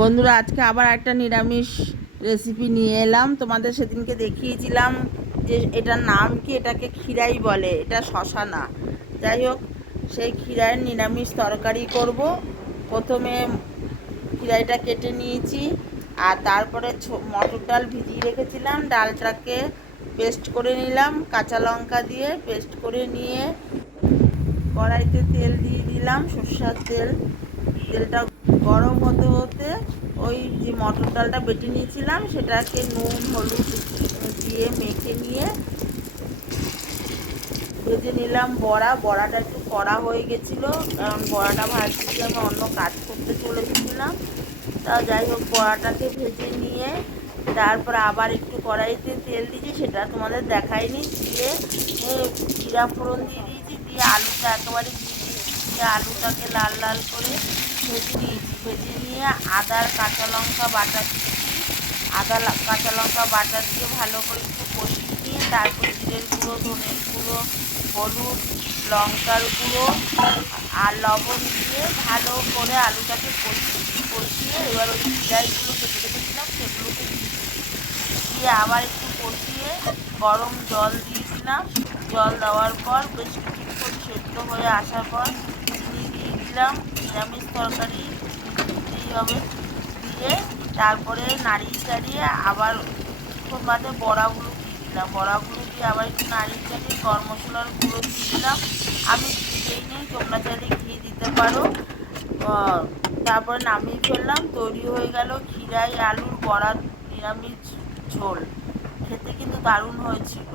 বন্ধুরা, আজকে আবার একটা নিরামিষ রেসিপি নিয়ে এলাম। তোমাদের সেদিনকে দেখিয়েছিলাম যে এটার নাম কি, এটাকে খিরাই বলে, এটা শশা না। যাই হোক, সেই খিরাইয়ের নিরামিষ তরকারি করব। প্রথমে খিরাইটা কেটে নিয়েছি, আর তারপরে মটর ডাল ভিজিয়ে রেখেছিলাম, ডালটাকে পেস্ট করে নিলাম, কাঁচা লঙ্কা দিয়ে পেস্ট করে নিয়ে কড়াইতে তেল দিয়ে দিলাম, সরষের তেল। তেলটা গরম হতে হতে ওই যে মটর ডালটা বেটে নিয়েছিলাম সেটাকে নুন হলুদ দিয়ে মেখে নিয়ে ভেজে নিলাম। বড়াটা একটু কড়া হয়ে গেছিলো, কারণ বড়াটা ভাজতে গিয়ে আমি অন্য কাজ করতে চলে গেছিলাম। তা যাই হোক, বড়াটাকে ভেজে নিয়ে তারপর আবার একটু কড়াইতে তেল দিয়েছি, সেটা তোমাদের দেখাইনি। দিয়ে জিরা ফোড়ন দিয়ে দিয়েছি, দিয়ে আলুটা একেবারে দিয়ে দিয়েছি, দিয়ে আলুটাকে লাল লাল করে ভেজে নিয়েছি। ভেজে নিয়ে আদার কাঁচা লঙ্কা বাটা দিয়েছি। কাঁচা লঙ্কা বাটা দিয়ে ভালো করে একটু কষিয়ে নিয়ে তারপর জিরের গুঁড়ো, ধনের গুঁড়ো, হলুদ, লঙ্কার গুঁড়ো আর লবণ দিয়ে ভালো করে আলুটাকে কষিয়ে এবার ওই খিরাইগুলো কেটে রেখেছিলাম সেগুলোকে দিয়ে আবার একটু কষিয়ে গরম জল দিয়েছিলাম। জল দেওয়ার পর বেশ কিছুক্ষণ সেদ্ধ হয়ে আসার পর চিনি দিয়ে দিলাম। নিরামিষ তরকারি দিতেই হবে। দিয়ে তারপরে নাড়িয়ে চাড়িয়ে আবার কিছুক্ষণ বাদে বড়াগুলো দিয়ে দিলাম। বড়াগুলো দিয়ে আবার একটু নাড়িয়ে চাড়িয়ে গরম মশলার গুঁড়ো দিয়ে দিলাম। আমি ঘিয়েই নেই, তোমরা চাইলে ঘি দিতে পারো। তারপরে নামিয়ে ফেললাম। তৈরি হয়ে গেল খিরাই আলুর বড়া নিরামিষ ঝোল। খেতে কিন্তু দারুণ হয়েছিল।